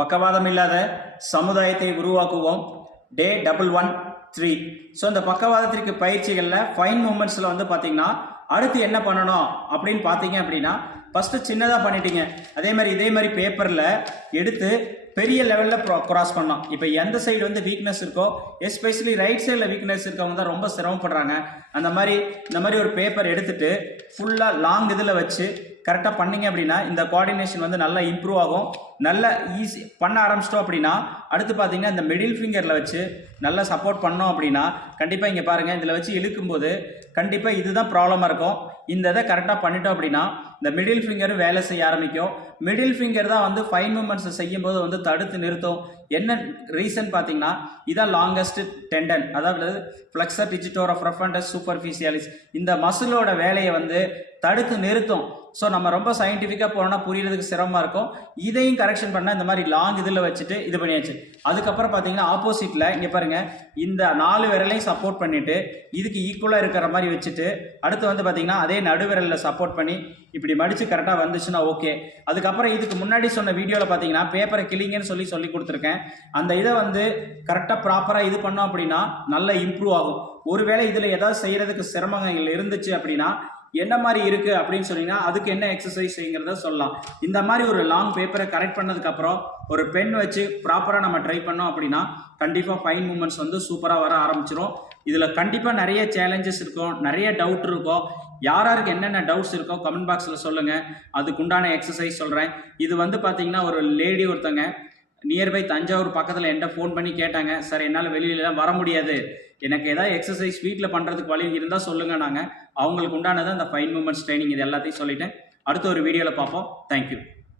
பக்கவாதம் இல்லாத சமுதாயத்தை உருவாக்குவோம். Day double one three. So இந்த பக்கவாதத்திற்கு பயிற்சிகளில் ஃபைன் மூமெண்ட்ஸில் வந்து பார்த்தீங்கன்னா அடுத்து என்ன பண்ணணும் அப்படின்னு பார்த்தீங்க அப்படின்னா ஃபஸ்ட்டு சின்னதாக பண்ணிட்டீங்க. அதே மாதிரி இதே மாதிரி பேப்பரில் எடுத்து பெரிய லெவலில் க்ராஸ் பண்ணோம் இப்போ எந்த சைடு வந்து வீக்னஸ் இருக்கோ எஸ்பெஷலி ரைட் சைடில் வீக்னஸ் இருக்கவங்க தான் ரொம்ப சிரமப்படுறாங்க. அந்த மாதிரி இந்த மாதிரி ஒரு பேப்பர் எடுத்துட்டு ஃபுல்லாக லாங் இதில் வச்சு கரெக்டாக பண்ணிங்க அப்படின்னா இந்த கோஆர்டினேஷன் வந்து நல்லா இம்ப்ரூவ் ஆகும். நல்ல ஈஸி பண்ண ஆரம்பிச்சிட்டோம் அப்படின்னா அடுத்து பார்த்தீங்கன்னா இந்த மிடில் ஃபிங்கரில் வச்சு நல்லா சப்போர்ட் பண்ணோம் அப்படின்னா கண்டிப்பாக இங்கே பாருங்கள் இதில் வச்சு இழுக்கும்போது கண்டிப்பாக இதுதான் ப்ராப்ளமாக இருக்கும். இந்த இதை கரெக்டாக பண்ணிட்டோம் அப்படின்னா இந்த மிடில் ஃபிங்கரும் வேலை செய்ய ஆரம்பிக்கும். மிடில் ஃபிங்கர் தான் வந்து ஃபைன் மூமெண்ட்ஸ் செய்யும்போது வந்து தடுத்து நிறுத்தும். என்ன ரீசன் பார்த்தீங்கன்னா இதான் லாங்கஸ்ட் டெண்டன் அதாவது ஃப்ளக்ஸர் டிஜிட்டோர் ஆஃப் ரெஃபண்டஸ் சூப்பர்ஃபிஷியாலிஸ் இந்த மசிலோட வேலையை வந்து தடுத்து நிறுத்தும். ஸோ நம்ம ரொம்ப சயின்டிஃபிக்காக போனோம்னா புரியறதுக்கு சிரமமாக இருக்கும். இதையும் கரெக்ஷன் பண்ணால் இந்த மாதிரி லாங் இதில் வச்சுட்டு இது பண்ணியாச்சு. அதுக்கப்புறம் பார்த்தீங்கன்னா ஆப்போசிட்டில் இங்கே பாருங்கள் இந்த நாலு விரலையும் சப்போர்ட் பண்ணிவிட்டு இதுக்கு ஈக்குவலாக இருக்கிற மாதிரி வச்சுட்டு அடுத்து வந்து பார்த்தீங்கன்னா அதே நடுவிரலில் சப்போர்ட் பண்ணி இப்படி மடித்து கரெக்டாக வந்துச்சுன்னா ஓகே அதுக்கப்புறம் இதுக்கு முன்னாடி சொன்ன வீடியோவில் பார்த்தீங்கன்னா பேப்பரை கிளிங்கன்னு சொல்லி சொல்லி கொடுத்துருக்கேன். அந்த இதை வந்து கரெக்டாக ப்ராப்பராக இது பண்ணோம் அப்படின்னா நல்லா இம்ப்ரூவ் ஆகும். ஒருவேளை இதில் ஏதாவது செய்கிறதுக்கு சிரமங்கள் இருந்துச்சு அப்படின்னா என்ன மாதிரி இருக்குது அப்படின்னு சொன்னீங்கன்னா அதுக்கு என்ன எக்ஸசைஸ் செய்யுங்கிறத சொல்லலாம். இந்த மாதிரி ஒரு லாங் பேப்பரை கரெக்ட் பண்ணதுக்கப்புறம் ஒரு பென் வச்சு ப்ராப்பராக நம்ம ட்ரை பண்ணோம் அப்படின்னா கண்டிப்பாக ஃபைன் மூமெண்ட்ஸ் வந்து சூப்பராக வர ஆரம்பிச்சிடும் இதில் கண்டிப்பாக நிறைய சேலஞ்சஸ் இருக்கும் நிறைய டவுட் இருக்கும் யார் யாருக்கு என்னென்ன டவுட்ஸ் இருக்கோ கமெண்ட் பாக்ஸில் சொல்லுங்கள் அதுக்குண்டான எக்ஸசைஸ் சொல்கிறேன் இது வந்து பார்த்தீங்கன்னா ஒரு லேடி ஒருத்தங்க நியர்பை தஞ்சாவூர் பக்கத்தில் என்கிட்ட ஃபோன் பண்ணி கேட்டாங்க சார் என்னால் வெளியிலலாம் வர முடியாது. எனக்கு ஏதாவது எக்ஸசைஸ் வீட்டில் பண்ணுறதுக்கு வழி இருந்தால் சொல்லுங்கள் நாங்கள் அவங்களுக்கு உண்டானது அந்த ஃபைன் மூமெண்ட்ஸ் ட்ரைனிங் இது எல்லாத்தையும் சொல்லிட்டேன். அடுத்த ஒரு வீடியோவில் பார்ப்போம். தேங்க்யூ